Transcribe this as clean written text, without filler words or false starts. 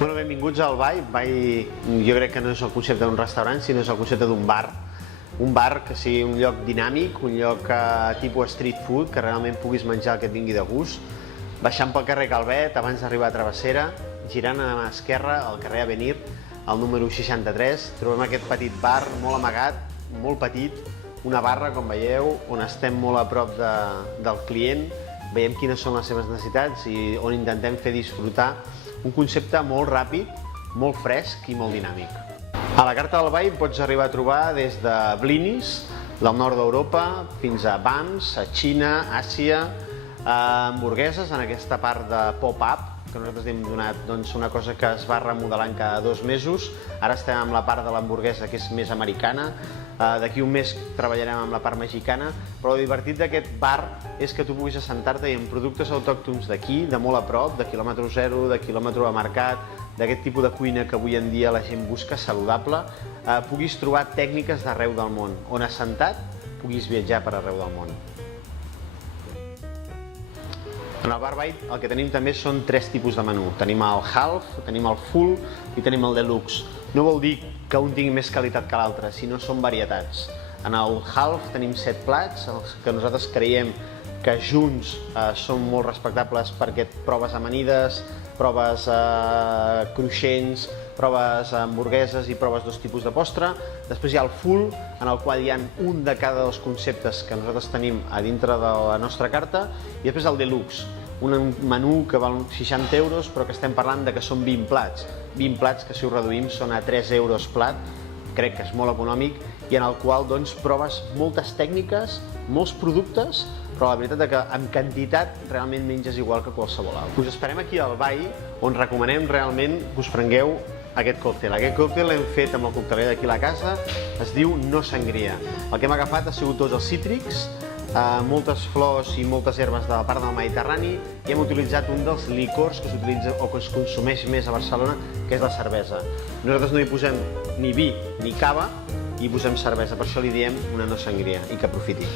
Bueno, benvinguts al Bai. Bai jo crec que no és el concepte d'un restaurant, sinó és el concepte d'un bar. Un bar que sigui un lloc dinàmic, un lloc tipus street food, que realment puguis menjar el que et vingui de gust. Baixant pel carrer Calvet, abans d'arribar a Travessera, girant a mà esquerra, al carrer Avenir, al número 63, trobem aquest petit bar molt amagat, molt petit, una barra, com veieu, on estem molt a prop del client, veiem quines són les seves necessitats i on intentem fer disfrutar un concepte molt ràpid, molt fresc i molt dinàmic. A la carta del Bai pots arribar a trobar des de blinis del nord d'Europa fins a bams, a Xina, Àsia, hamburgueses en aquesta part de pop-up, que nosaltres hem donat una cosa que es va remodelant cada 2 mesos. Ara estem amb la part de l'hamburguesa que és més americana, d'aquí un mes treballarem amb la part mexicana, però el divertit d'aquest bar és que tu puguis assentar-te i amb productes autòctons d'aquí, de molt a prop, de quilòmetre zero, de quilòmetre a mercat, d'aquest tipus de cuina que avui en dia la gent busca, saludable, puguis trobar tècniques d'arreu del món, on assentat puguis viatjar per arreu del món. En el Bar Bai el que tenim també són 3 tipus de menú. Tenim el half, tenim el full i tenim el deluxe. No vol dir que un tingui més qualitat que l'altre, sinó són varietats. En el half tenim 7 plats, els que nosaltres creiem que junts són molt respectables perquè proves amanides, proves cruixents, proves hamburgueses i proves 2 tipus de postre. Després hi ha el full, en el qual hi ha un de cada 2 conceptes que nosaltres tenim a dintre de la nostra carta, i després el deluxe, un menú que val 60 euros, però que estem parlant de que són 20 plats. 20 plats que si ho reduïm són a 3 euros plat, crec que és molt econòmic, i en el qual proves moltes tècniques, molts productes, però la veritat és que amb quantitat realment menges igual que qualsevol altre. Us esperem aquí al Bai, on recomanem realment que us prengueu aquest còctel. Aquest còctel l'hem fet amb el cocteler d'aquí a la casa, es diu No Sangria. El que hem agafat ha sigut tots els cítrics, moltes flors i moltes herbes de la part del Mediterrani, i hem utilitzat un dels licors que s'utilitza o que es consumeix més a Barcelona, que és la cervesa. Nosaltres no hi posem ni vi ni cava, hi posem cervesa, per això li diem una No Sangria, i que aprofiti.